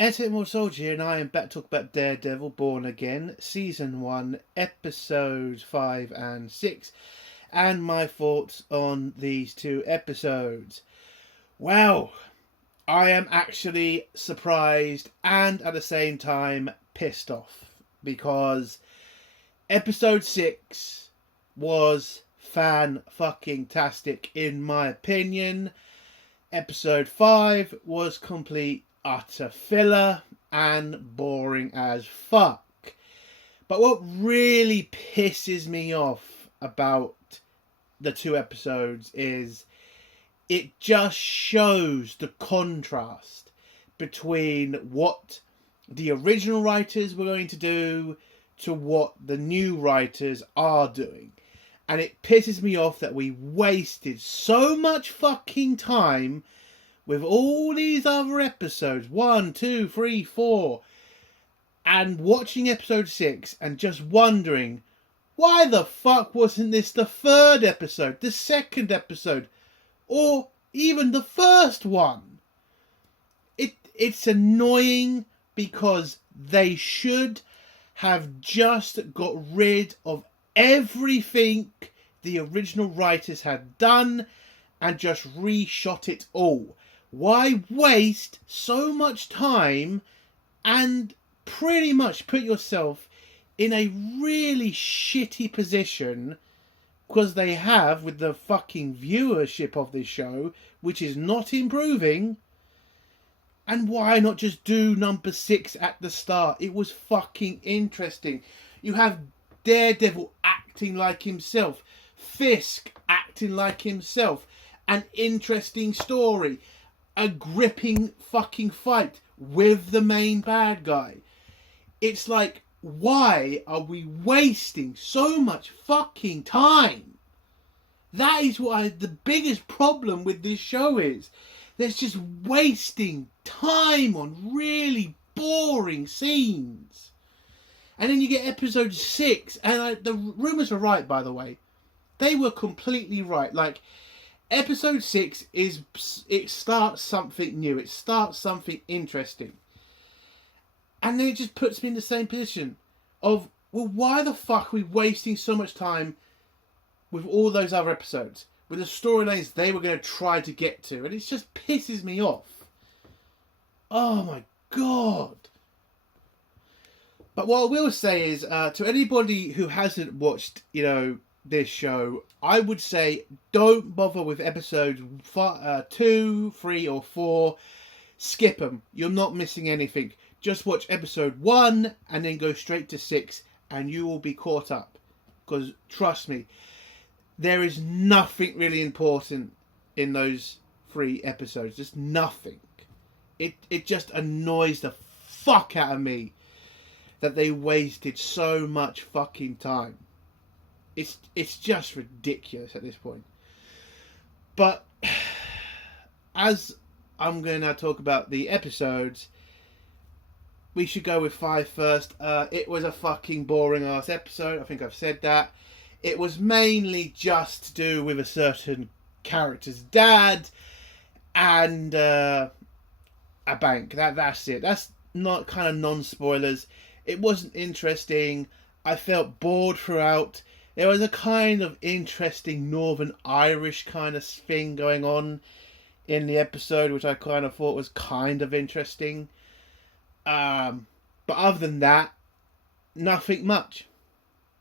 Eternal Soldier here, and I am back to talk about Daredevil Born Again, Season 1, Episodes 5 and 6, and my thoughts on these two episodes. Well, I am actually surprised and at the same time pissed off, because Episode 6 was fan-fucking-tastic in my opinion. Episode 5 was complete utter filler and boring as fuck. But what really pisses me off about the two episodes is it just shows the contrast between what the original writers were going to do to what the new writers are doing. And it pisses me off that we wasted so much fucking time with all these other episodes, 1, 2, 3, 4, and watching episode 6 and just wondering, why the fuck wasn't this the third episode, the second episode, or even the first one? It's annoying because they should have just got rid of everything the original writers had done and just reshot it all. Why waste so much time and pretty much put yourself in a really shitty position, because they have, with the fucking viewership of this show, which is not improving. And why not just do number 6 at the start? It was fucking interesting. You have Daredevil acting like himself, Fisk acting like himself, an interesting story, a gripping fucking fight with the main bad guy. It's like, why are we wasting so much fucking time? That is what the biggest problem with this show is. There's just wasting time on really boring scenes. And then you get episode 6, and the rumours are right, by the way. They were completely right. Like, episode 6 it starts something new. It starts something interesting. And then it just puts me in the same position of, well, why the fuck are we wasting so much time with all those other episodes, with the storylines they were going to try to get to? And it just pisses me off. Oh my god. But what I will say is, to anybody who hasn't watched, this show, I would say don't bother with episodes 2, 3 or 4. Skip them. You're not missing anything. Just watch episode 1 and then go straight to 6 and you will be caught up. Because trust me, there is nothing really important in those 3 episodes. Just nothing. It just annoys the fuck out of me that they wasted so much fucking time. It's just ridiculous at this point. But as I'm going to talk about the episodes, we should go with 5 first. It was a fucking boring ass episode. I think I've said that. It was mainly just to do with a certain character's dad and a bank. That's it. That's not kind of non-spoilers. It wasn't interesting. I felt bored throughout. There was a kind of interesting Northern Irish kind of thing going on in the episode, which I kind of thought was kind of interesting. But other than that, nothing much.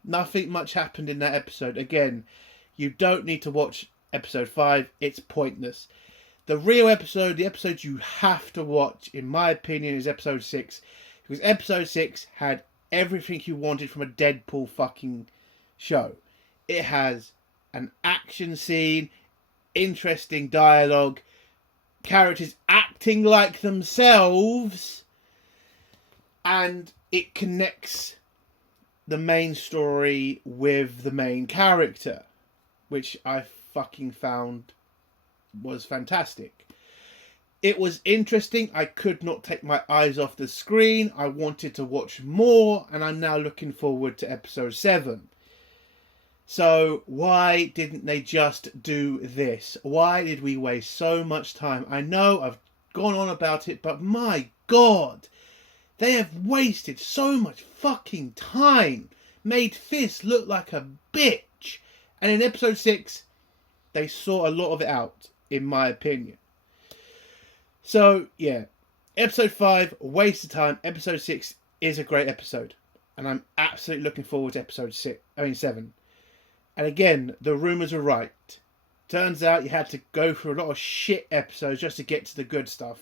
Nothing much happened in that episode. Again, you don't need to watch episode 5. It's pointless. The real episode, the episode you have to watch, in my opinion, is episode 6. Because episode 6 had everything you wanted from a Deadpool fucking show. It has an action scene, interesting dialogue, characters acting like themselves, and it connects the main story with the main character, which I fucking found was fantastic. It was interesting. I could not take my eyes off the screen. I wanted to watch more, and I'm now looking forward to episode 7. So why didn't they just do this? Why did we waste so much time? I know I've gone on about it, but my God, they have wasted so much fucking time, made Fist look like a bitch, and in episode 6, they saw a lot of it out, in my opinion. So, yeah, episode 5, a waste of time. Episode 6 is a great episode, and I'm absolutely looking forward to episode 7. And again, the rumours are right. Turns out you had to go through a lot of shit episodes just to get to the good stuff.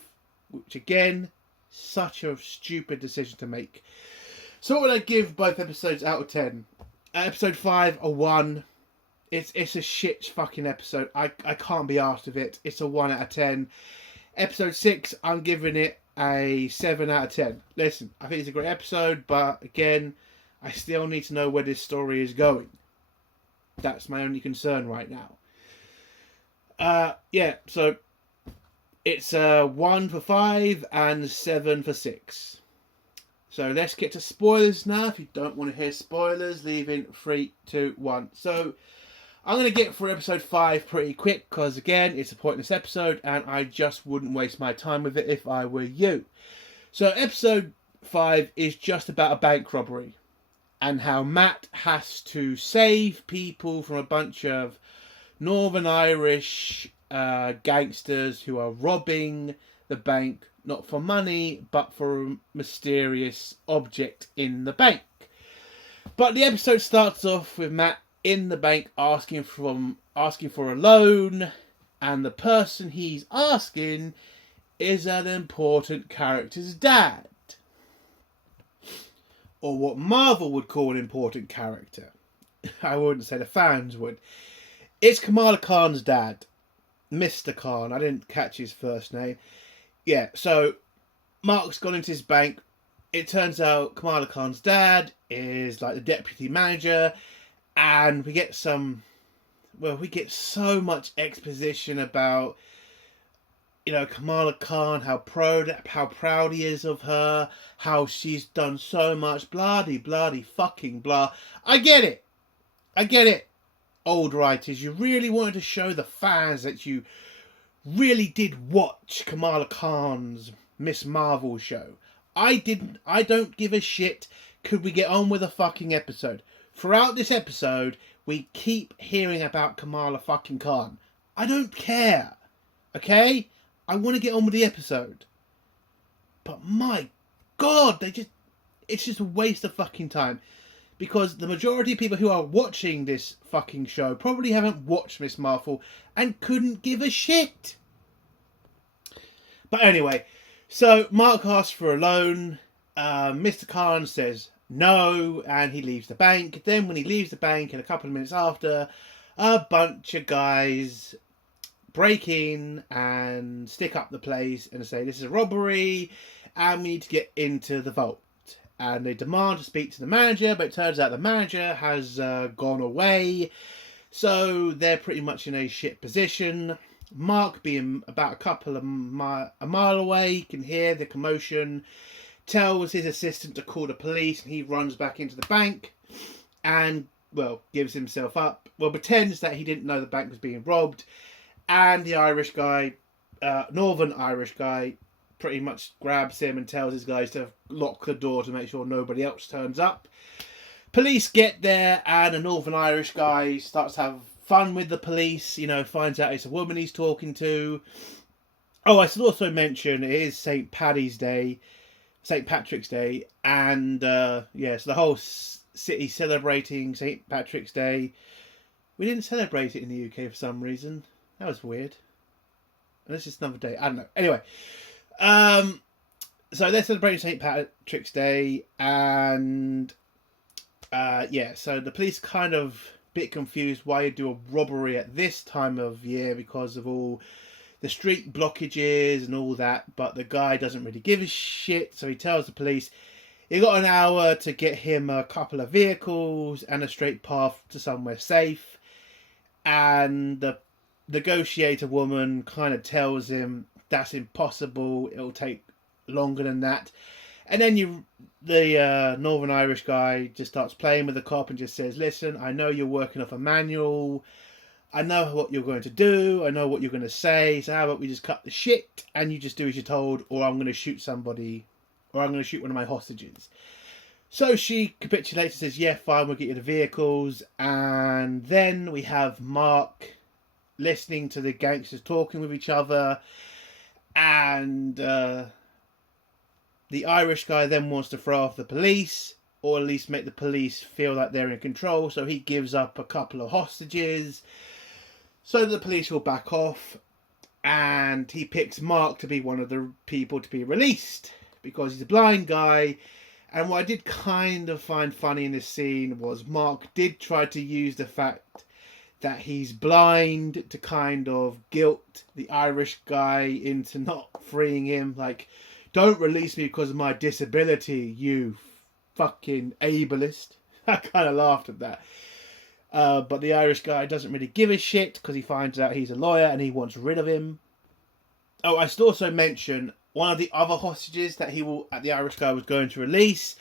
Which again, such a stupid decision to make. So what would I give both episodes out of 10? Episode 5, a 1. It's a shit fucking episode. I can't be arsed with it. It's a 1 out of 10. Episode 6, I'm giving it a 7 out of 10. Listen, I think it's a great episode, but again, I still need to know where this story is going. That's my only concern right now. Yeah, so it's 1 for 5 and 7 for 6. So let's get to spoilers now. If you don't want to hear spoilers, leave in 3, 2, 1. So I'm going to get through episode 5 pretty quick because, again, it's a pointless episode and I just wouldn't waste my time with it if I were you. So episode 5 is just about a bank robbery and how Matt has to save people from a bunch of Northern Irish gangsters who are robbing the bank, not for money, but for a mysterious object in the bank. But the episode starts off with Matt in the bank asking for a loan, and the person he's asking is an important character's dad. Or what Marvel would call an important character. I wouldn't say the fans would. It's Kamala Khan's dad. Mr. Khan. I didn't catch his first name. Yeah, so Mark's gone into his bank. It turns out Kamala Khan's dad is like the deputy manager. And we get so much exposition about, Kamala Khan, how proud he is of her, how she's done so much, bloody fucking blah. I get it. Old writers, you really wanted to show the fans that you really did watch Kamala Khan's Miss Marvel show. I didn't. I don't give a shit. Could we get on with a fucking episode? Throughout this episode, we keep hearing about Kamala fucking Khan. I don't care. Okay? I want to get on with the episode. But my God, it's just a waste of fucking time. Because the majority of people who are watching this fucking show probably haven't watched Miss Marvel and couldn't give a shit. But anyway, so Mark asks for a loan. Mr. Khan says no, and he leaves the bank. Then when he leaves the bank, and a couple of minutes after, a bunch of guys break in and stick up the place and say this is a robbery and we need to get into the vault. And they demand to speak to the manager, but it turns out the manager has gone away. So they're pretty much in a shit position. Mark, being about a mile away, can hear the commotion, tells his assistant to call the police, and he runs back into the bank and, gives himself up. Pretends that he didn't know the bank was being robbed. And the Irish guy, Northern Irish guy, pretty much grabs him and tells his guys to lock the door to make sure nobody else turns up. Police get there and a Northern Irish guy starts to have fun with the police, finds out it's a woman he's talking to. Oh, I should also mention it is St. Patrick's Day, and so the whole city celebrating St. Patrick's Day. We didn't celebrate it in the UK for some reason. That was weird. And it's just another day. I don't know. Anyway. So they're celebrating St. Patrick's Day, and so the police kind of a bit confused why you do a robbery at this time of year because of all the street blockages and all that, but the guy doesn't really give a shit, so he tells the police you got an hour to get him a couple of vehicles and a straight path to somewhere safe, and the negotiator woman kind of tells him that's impossible, it'll take longer than that. And then the Northern Irish guy just starts playing with the cop and just says, listen, I know you're working off a manual, I know what you're going to do. I know what you're going to say. So how about we just cut the shit and you just do as you're told, or I'm going to shoot somebody, or I'm going to shoot one of my hostages. So she capitulates and says, yeah, fine, we'll get you the vehicles. And then we have Mark listening to the gangsters talking with each other. And the Irish guy then wants to throw off the police, or at least make the police feel like they're in control. So he gives up a couple of hostages so the police will back off. And he picks Mark to be one of the people to be released because he's a blind guy. And what I did kind of find funny in this scene was Mark did try to use the fact that he's blind to kind of guilt the Irish guy into not freeing him. Like, don't release me because of my disability, you fucking ableist. I kind of laughed at that. But the Irish guy doesn't really give a shit because he finds out he's a lawyer and he wants rid of him. Oh, I should also mention one of the other hostages that the Irish guy was going to release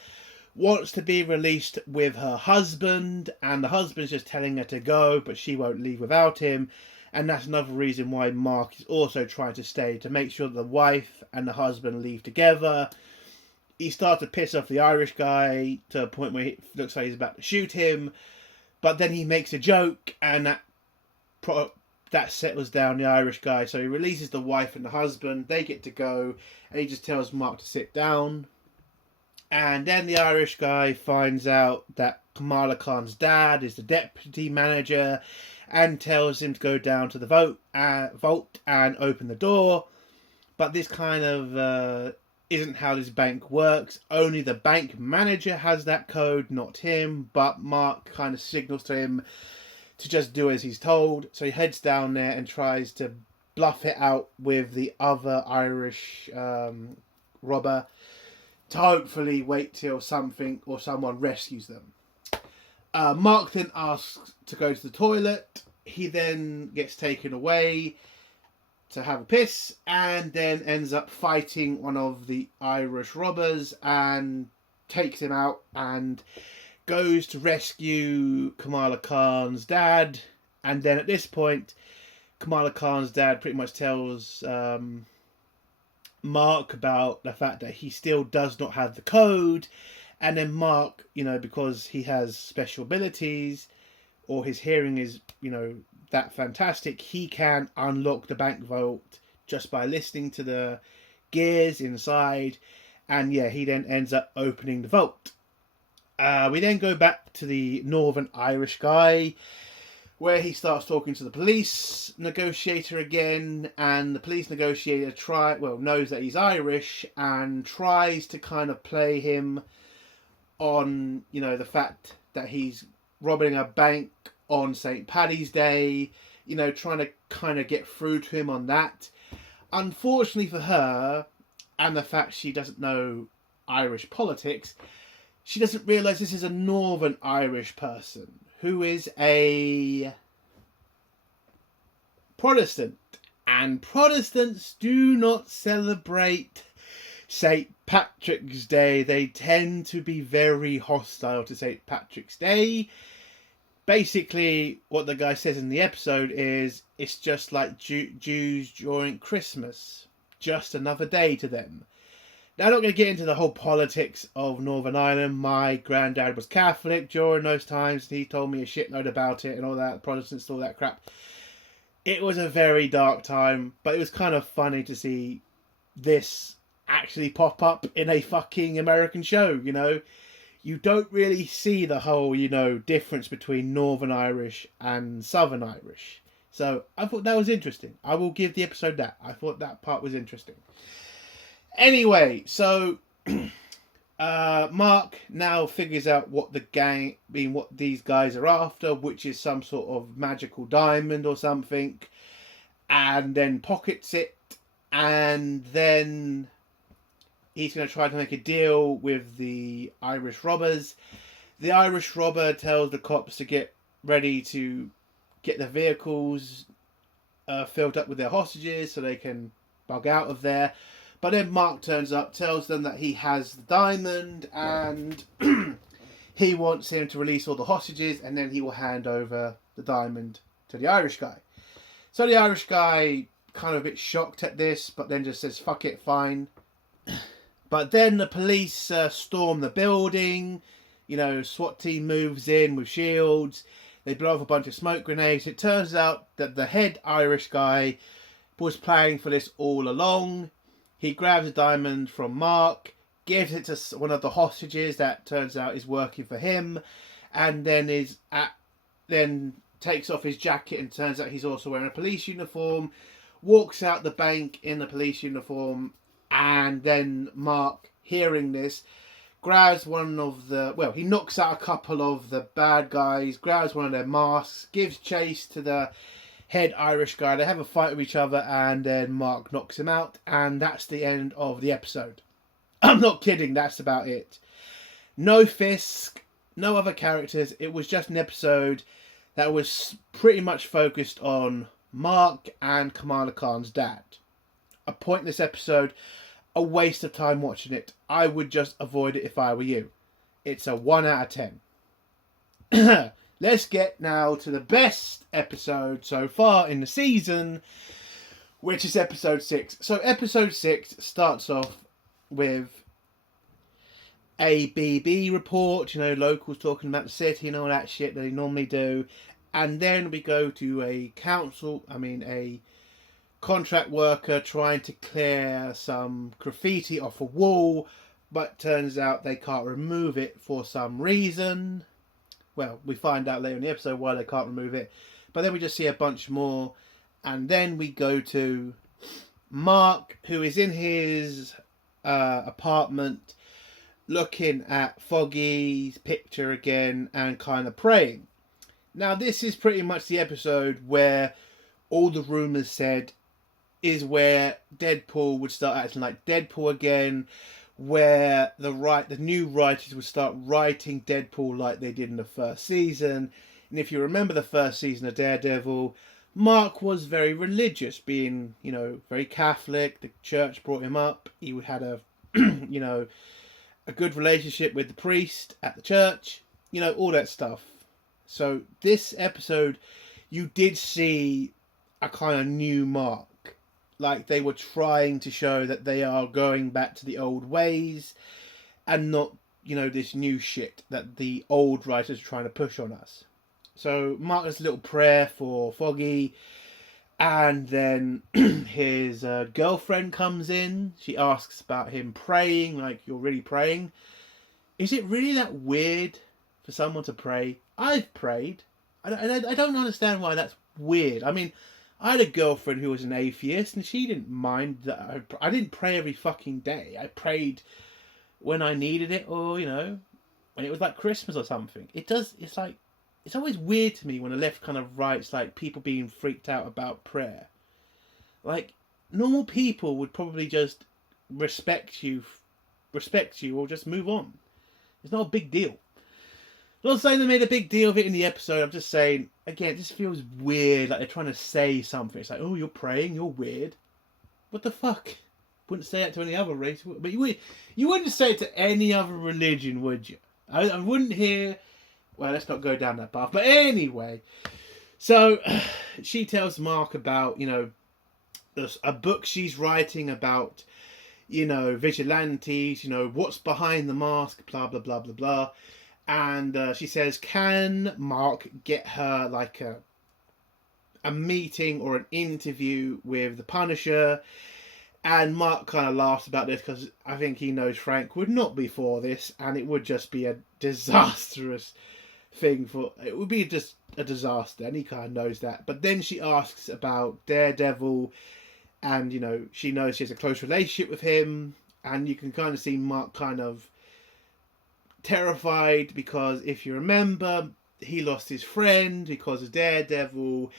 wants to be released with her husband, and the husband's just telling her to go, but she won't leave without him. And that's another reason why Mark is also trying to stay, to make sure the wife and the husband leave together. He starts to piss off the Irish guy to a point where it looks like he's about to shoot him, but then he makes a joke, and that settles down the Irish guy. So he releases the wife and the husband. They get to go, and he just tells Mark to sit down. And then the Irish guy finds out that Kamala Khan's dad is the deputy manager, and tells him to go down to the vault and open the door. But this kind of isn't how this bank works. Only the bank manager has that code, not him. But Mark kind of signals to him to just do as he's told. So he heads down there and tries to bluff it out with the other Irish robber to hopefully wait till something or someone rescues them. Mark then asks to go to the toilet. He then gets taken away to have a piss, and then ends up fighting one of the Irish robbers and takes him out and goes to rescue Kamala Khan's dad. And then at this point, Kamala Khan's dad pretty much tells Mark about the fact that he still does not have the code. And then Mark, because he has special abilities, or his hearing is, that fantastic, he can unlock the bank vault just by listening to the gears inside. And yeah, he then ends up opening the vault. We then go back to the Northern Irish guy, where he starts talking to the police negotiator again, and the police negotiator knows that he's Irish and tries to kind of play him on, the fact that he's robbing a bank on St. Paddy's Day, trying to kind of get through to him on that. Unfortunately for her, and the fact she doesn't know Irish politics, she doesn't realise this is a Northern Irish person who is a Protestant. And Protestants do not celebrate St. Patrick's Day. They tend to be very hostile to St. Patrick's Day. Basically, what the guy says in the episode is, it's just like Jews during Christmas. Just another day to them. Now, I'm not going to get into the whole politics of Northern Ireland. My granddad was Catholic during those times. He told me a shitload about it and all that. Protestants, all that crap. It was a very dark time, but it was kind of funny to see this actually pop up in a fucking American show, You don't really see the whole, difference between Northern Irish and Southern Irish. So I thought that was interesting. I will give the episode that. I thought that part was interesting. Anyway, so Mark now figures out what what these guys are after, which is some sort of magical diamond or something, and then pockets it, and then he's going to try to make a deal with the Irish robbers. The Irish robber tells the cops to get ready to get the vehicles filled up with their hostages so they can bug out of there. But then Mark turns up, tells them that he has the diamond, and he wants him to release all the hostages, and then he will hand over the diamond to the Irish guy. So the Irish guy kind of a bit shocked at this, but then just says, fuck it, fine. But then the police storm the building. You know, SWAT team moves in with shields. They blow off a bunch of smoke grenades. It turns out that the head Irish guy was planning for this all along. He grabs a diamond from Mark, gives it to one of the hostages that turns out is working for him, and then then takes off his jacket and turns out he's also wearing a police uniform, walks out the bank in the police uniform, and then Mark, hearing this, grabs one of he knocks out a couple of the bad guys, grabs one of their masks, gives chase to the head Irish guy. They have a fight with each other, and then Mark knocks him out, and that's the end of the episode. I'm not kidding, that's about it. No Fisk, no other characters. It was just an episode that was pretty much focused on Mark and Kamala Khan's dad. A pointless episode, a waste of time watching it. I would just avoid it if I were you. It's a 1 out of 10. Let's get now to the best episode so far in the season, which is episode 6. So episode 6 starts off with a BB report, you know, locals talking about the city and all that shit that they normally do. And then we go to a contract worker trying to clear some graffiti off a wall, but turns out they can't remove it for some reason. Well, we find out later in the episode why they can't remove it. But then we just see a bunch more. And then we go to Mark, who is in his apartment, looking at Foggy's picture again and kind of praying. Now, this is pretty much the episode where all the rumours said is where Deadpool would start acting like Deadpool again, where the new writers would start writing Deadpool like they did in the first season. And if you remember the first season of Daredevil, Mark was very religious, being, you know, very Catholic. The church brought him up. He had a, you know, a good relationship with the priest at the church, you know, all that stuff. So this episode, you did see a kind of new Mark. Like, they were trying to show that they are going back to the old ways and not, you know, this new shit that the old writers are trying to push on us. So Mark does a little prayer for Foggy, and then his girlfriend comes in. She asks about him praying, like, you're really praying? Is it really that weird for someone to pray? I've prayed. I don't understand why that's weird. I mean, I had a girlfriend who was an atheist, and she didn't mind that I didn't pray every fucking day. I prayed when I needed it, or, you know, when it was like Christmas or something. It's always weird to me when the left kind of writes like people being freaked out about prayer. Like, normal people would probably just respect you or just move on. It's not a big deal. I'm not saying they made a big deal of it in the episode. I'm just saying, again, it just feels weird. Like they're trying to say something. It's like, oh, you're praying, you're weird. What the fuck? Wouldn't say that to any other race. But you wouldn't say it to any other religion, would you? I wouldn't hear... Well, let's not go down that path. But anyway, so she tells Mark about, you know, a book she's writing about, you know, vigilantes, you know, what's behind the mask, blah, blah, blah, blah, blah. And she says, can Mark get her like a meeting or an interview with the Punisher? And Mark kind of laughs about this because I think he knows Frank would not be for this, and it would just be a disastrous thing it would be just a disaster, and he kind of knows that. But then she asks about Daredevil, and, you know, she knows she has a close relationship with him, and you can kind of see Mark kind of terrified because, if you remember, he lost his friend because of Daredevil.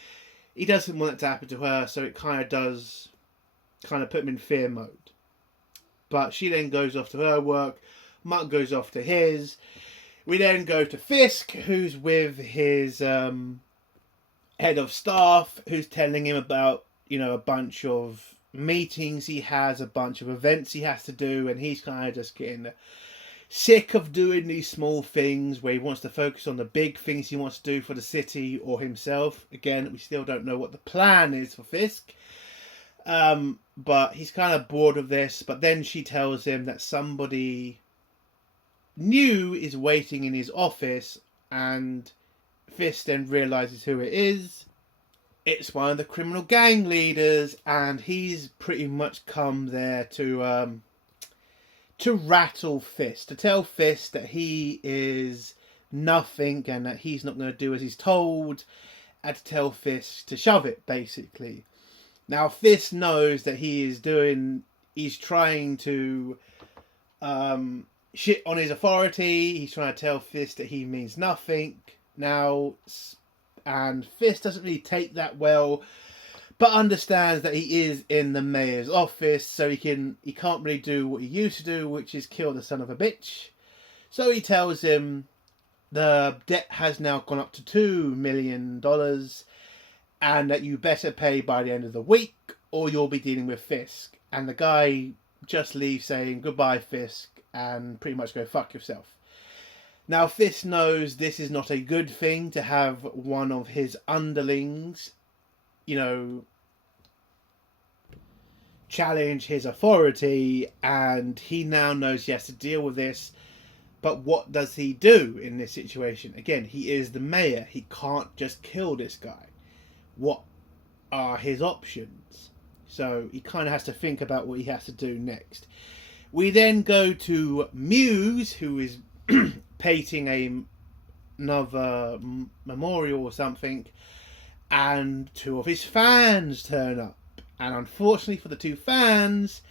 He doesn't want it to happen to her, so it kind of does kind of put him in fear mode. But she then goes off to her work, Mark goes off to his. We then go to Fisk, who's with his head of staff, who's telling him about, you know, a bunch of meetings he has, a bunch of events he has to do, and he's kind of just getting sick of doing these small things where he wants to focus on the big things he wants to do for the city or himself. Again, we still don't know what the plan is for Fisk. But he's kind of bored of this. But then she tells him that somebody new is waiting in his office, and Fisk then realizes who it is. It's one of the criminal gang leaders, and he's pretty much come there to rattle Fisk, to tell Fisk that he is nothing and that he's not going to do as he's told, and to tell Fisk to shove it, basically. Now, Fisk knows that he's trying to shit on his authority. He's trying to tell Fisk that he means nothing now, and Fisk doesn't really take that well, but understands that he is in the mayor's office, so he can't really do what he used to do, which is kill the son of a bitch. So he tells him the debt has now gone up to $2 million, and that you better pay by the end of the week, or you'll be dealing with Fisk. And the guy just leaves saying, "Goodbye, Fisk," and pretty much go fuck yourself. Now, Fisk knows this is not a good thing to have one of his underlings, challenge his authority, and he now knows he has to deal with this. But what does he do in this situation? Again, he is the mayor. He can't just kill this guy. What are his options? So he kind of has to think about what he has to do next. We then go to Muse, who is painting another memorial or something, and two of his fans turn up. And unfortunately for the two fans,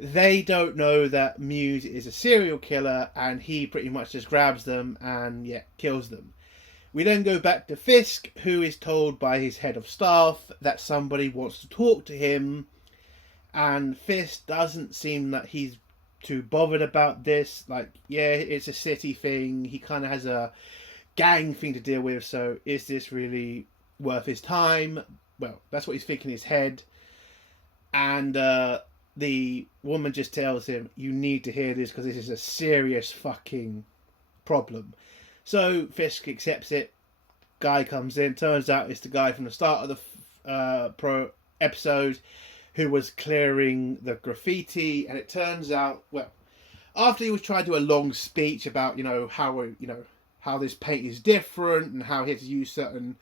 they don't know that Muse is a serial killer, and he pretty much just grabs them and kills them. We then go back to Fisk, who is told by his head of staff that somebody wants to talk to him, and Fisk doesn't seem that he's too bothered about this. It's a city thing. He kind of has a gang thing to deal with, so is this really worth his time? Well, that's what he's thinking in his head. And the woman just tells him, "You need to hear this because this is a serious fucking problem." So Fisk accepts it. Guy comes in. Turns out it's the guy from the start of the episode who was clearing the graffiti. And it turns out, after he was trying to do a long speech about how this paint is different and how he had to use certain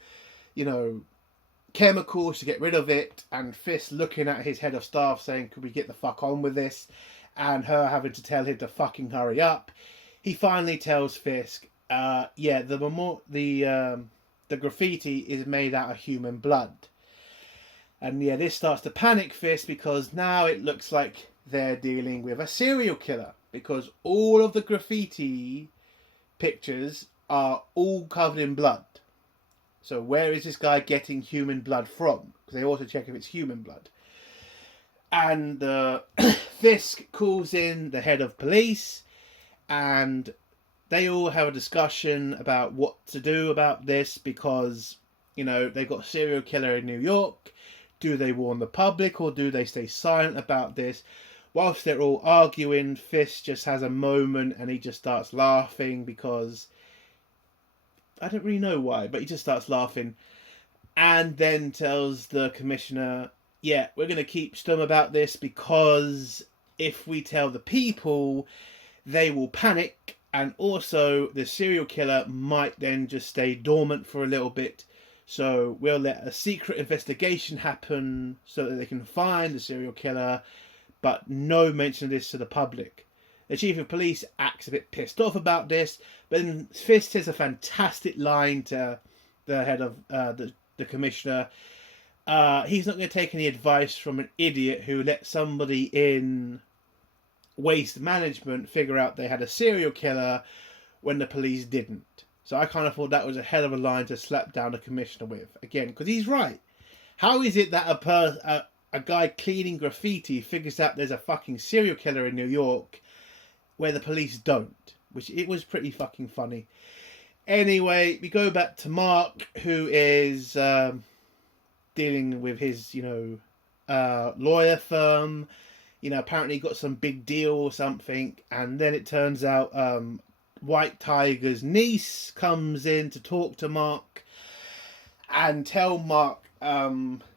chemicals to get rid of it, and Fisk looking at his head of staff saying, "Could we get the fuck on with this?" and her having to tell him to fucking hurry up, he finally tells Fisk, the graffiti is made out of human blood. And this starts to panic Fisk, because now it looks like they're dealing with a serial killer, because all of the graffiti pictures are all covered in blood. So where is this guy getting human blood from? Because they also check if it's human blood. And Fisk calls in the head of police, and they all have a discussion about what to do about this, because, they've got a serial killer in New York. Do they warn the public, or do they stay silent about this? Whilst they're all arguing, Fisk just has a moment and he just starts laughing, because I don't really know why, but he just starts laughing, and then tells the commissioner, we're going to keep stum about this, because if we tell the people, they will panic, and also the serial killer might then just stay dormant for a little bit. So we'll let a secret investigation happen so that they can find the serial killer, but no mention of this to the public. The chief of police acts a bit pissed off about this, but then Fisk says a fantastic line to the head of the commissioner. He's not going to take any advice from an idiot who let somebody in waste management figure out they had a serial killer when the police didn't. So I kind of thought that was a hell of a line to slap down the commissioner with. Again, because he's right. How is it that a guy cleaning graffiti figures out there's a fucking serial killer in New York where the police don't? Which, it was pretty fucking funny. Anyway, we go back to Mark, who is dealing with his, lawyer firm. apparently he got some big deal or something, and then it turns out White Tiger's niece comes in to talk to Mark and tell Mark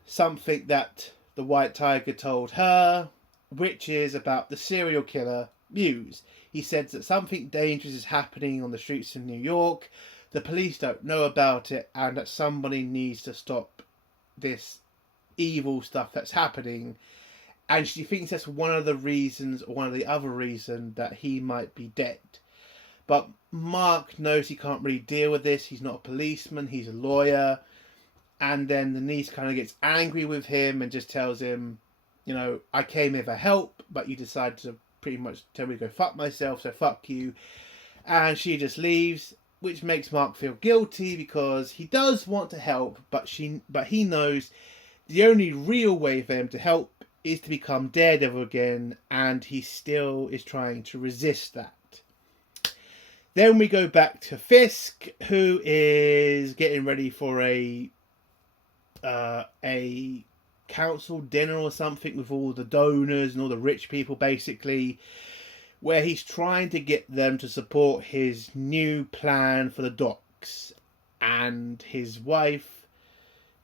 something that the White Tiger told her, which is about the serial killer Muse. He said that something dangerous is happening on the streets of New York. The police don't know about it, and that somebody needs to stop this evil stuff that's happening. And she thinks that's one of the reasons, or one of the other reasons, that he might be dead. But Mark knows he can't really deal with this. He's not a policeman, he's a lawyer. And then the niece kind of gets angry with him and just tells him, I came here for help, but you decided to pretty much tell me to go fuck myself, so fuck you. And she just leaves, which makes Mark feel guilty because he does want to help, but he knows the only real way for him to help is to become Daredevil again, and he still is trying to resist that. Then we go back to Fisk, who is getting ready for a council dinner or something with all the donors and all the rich people, basically, where he's trying to get them to support his new plan for the docks. And his wife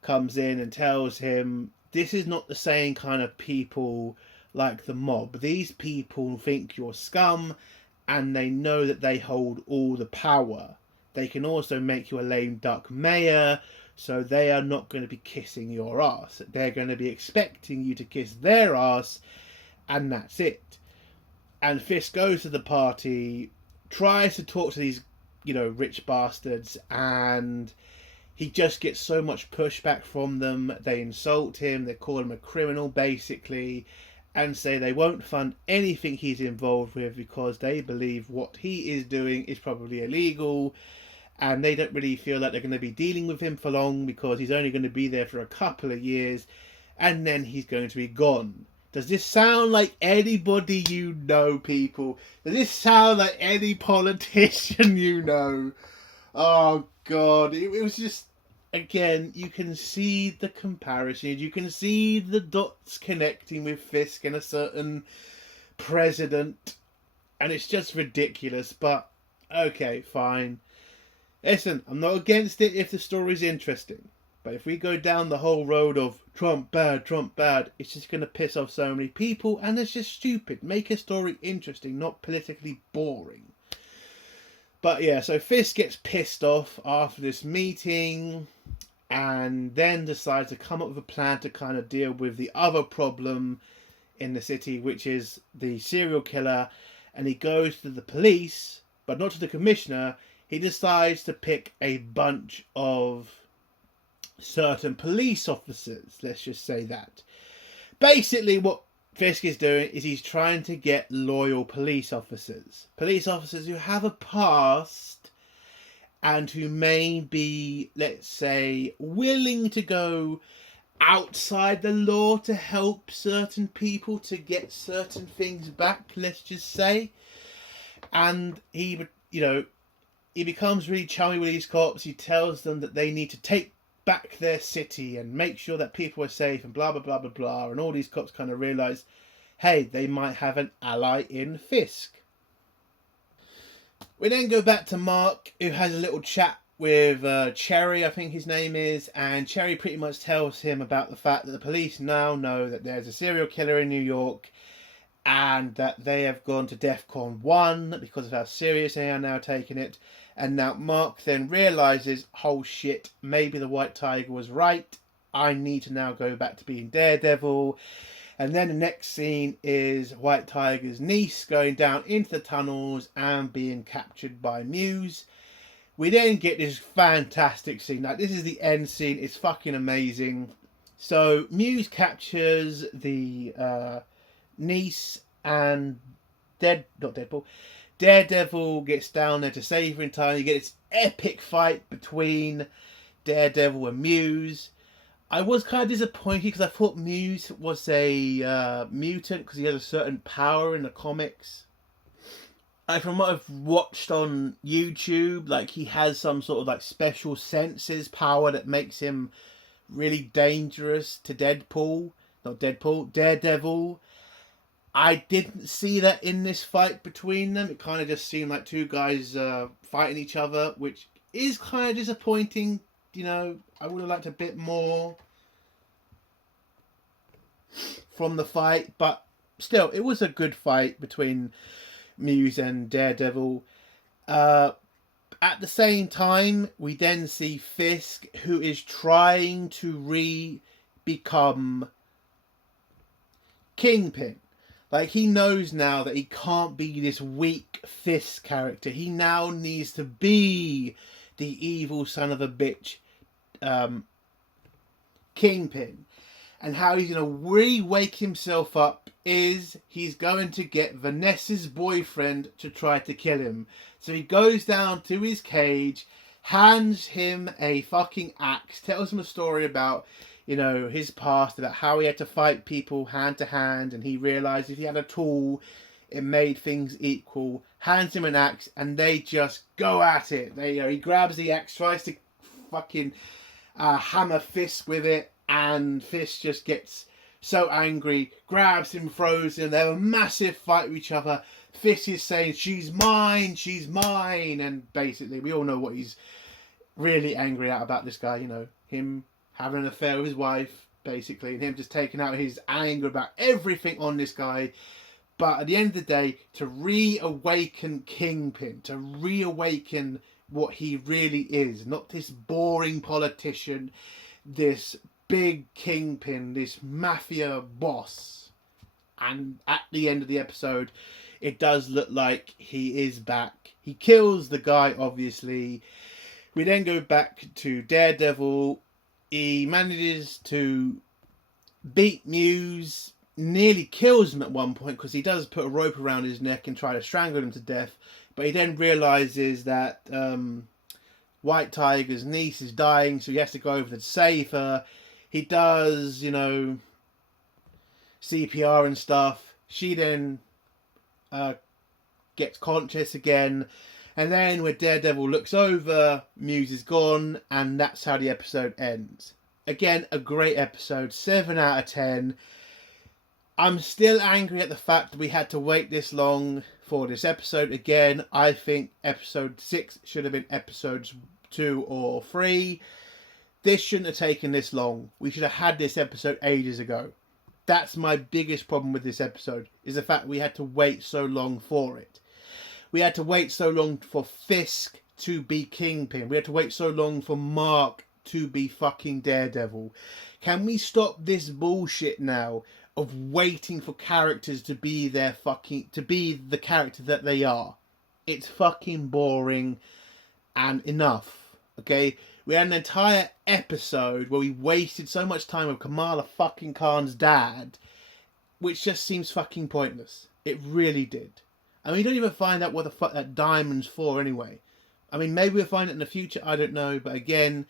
comes in and tells him, this is not the same kind of people like the mob. These people think you're scum, and they know that they hold all the power. They can also make you a lame duck mayor, so they are not going to be kissing your ass. They're going to be expecting you to kiss their ass, and that's it. And Fisk goes to the party, tries to talk to these, rich bastards, and he just gets so much pushback from them. They insult him, they call him a criminal, basically, and say they won't fund anything he's involved with because they believe what he is doing is probably illegal, and they don't really feel like they're going to be dealing with him for long because he's only going to be there for a couple of years, and then he's going to be gone. Does this sound like anybody you know, people? Does this sound like any politician you know? Oh, God. It was just, again, you can see the comparisons. You can see the dots connecting with Fisk and a certain president. And it's just ridiculous. But, okay, fine. Listen, I'm not against it if the story's interesting. But if we go down the whole road of Trump bad, it's just going to piss off so many people, and it's just stupid. Make a story interesting, not politically boring. But yeah, so Fisk gets pissed off after this meeting, and then decides to come up with a plan to kind of deal with the other problem in the city, which is the serial killer. And he goes to the police, but not to the commissioner. He decides to pick a bunch of certain police officers, let's just say that. Basically what Fisk is doing is he's trying to get loyal police officers who have a past and who may be, let's say, willing to go outside the law to help certain people to get certain things back, let's just say. And he becomes really chummy with these cops. He tells them that they need to take back their city and make sure that people are safe and blah, blah, blah, blah, blah. And all these cops kind of realise, hey, they might have an ally in Fisk. We then go back to Mark, who has a little chat with Cherry, I think his name is. And Cherry pretty much tells him about the fact that the police now know that there's a serial killer in New York and that they have gone to DEFCON 1 because of how serious they are now taking it. And now Mark then realises, oh shit, maybe the White Tiger was right. I need to now go back to being Daredevil. And then the next scene is White Tiger's niece going down into the tunnels and being captured by Muse. We then get this fantastic scene. Like, this is the end scene. It's fucking amazing. So Muse captures the niece, and Daredevil gets down there to save her in time. You get this epic fight between Daredevil and Muse. I was kind of disappointed because I thought Muse was a mutant because he has a certain power in the comics. And from what I've watched on YouTube, like, he has some sort of like special senses power that makes him really dangerous to Daredevil. I didn't see that in this fight between them. It kind of just seemed like two guys fighting each other, which is kind of disappointing. You know, I would have liked a bit more from the fight, but still, it was a good fight between Muse and Daredevil. At the same time, we then see Fisk, who is trying to become Kingpin. Like, he knows now that he can't be this weak Fisk character. He now needs to be the evil son of a bitch Kingpin. And how he's going to re-wake himself up is he's going to get Vanessa's boyfriend to try to kill him. So he goes down to his cage, hands him a fucking axe, tells him a story about, you know, his past, about how he had to fight people hand to hand, and he realised if he had a tool, it made things equal. Hands him an axe, and they just go at it. He grabs the axe, tries to fucking hammer Fisk with it, and Fisk just gets so angry, grabs him, throws him. They have a massive fight with each other. Fisk is saying, she's mine, and basically we all know what he's really angry at about this guy, you know, him having an affair with his wife, basically, and him just taking out his anger about everything on this guy. But at the end of the day, to reawaken Kingpin, to reawaken what he really is, not this boring politician, this big Kingpin, this mafia boss. And at the end of the episode, it does look like he is back. He kills the guy, obviously. We then go back to Daredevil. He manages to beat Muse, nearly kills him at one point because he does put a rope around his neck and try to strangle him to death. But he then realises that White Tiger's niece is dying, so he has to go over to save her. He does, you know, CPR and stuff. She then gets conscious again. And then when Daredevil looks over, Muse is gone, and that's how the episode ends. Again, a great episode, 7 out of 10. I'm still angry at the fact that we had to wait this long for this episode. Again, I think episode 6 should have been episodes 2 or 3. This shouldn't have taken this long. We should have had this episode ages ago. That's my biggest problem with this episode, is the fact we had to wait so long for it. We had to wait so long for Fisk to be Kingpin. We had to wait so long for Mark to be fucking Daredevil. Can we stop this bullshit now of waiting for characters to be to be the character that they are? It's fucking boring and enough. Okay? We had an entire episode where we wasted so much time with Kamala fucking Khan's dad, which just seems fucking pointless. It really did. I mean, you don't even find out what the fuck that diamond's for anyway. I mean, maybe we'll find it in the future, I don't know. But again,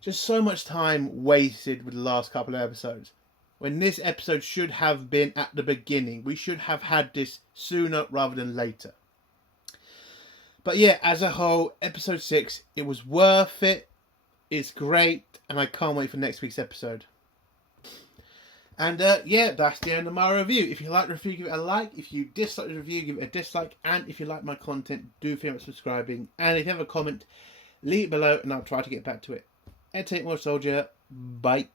just so much time wasted with the last couple of episodes. When this episode should have been at the beginning. We should have had this sooner rather than later. But yeah, as a whole, episode 6, it was worth it. It's great. And I can't wait for next week's episode. And yeah, that's the end of my review. If you like the review, give it a like. If you dislike the review, give it a dislike. And if you like my content, do feel like subscribing. And if you have a comment, leave it below and I'll try to get back to it. Entertainment Soldier. Bye.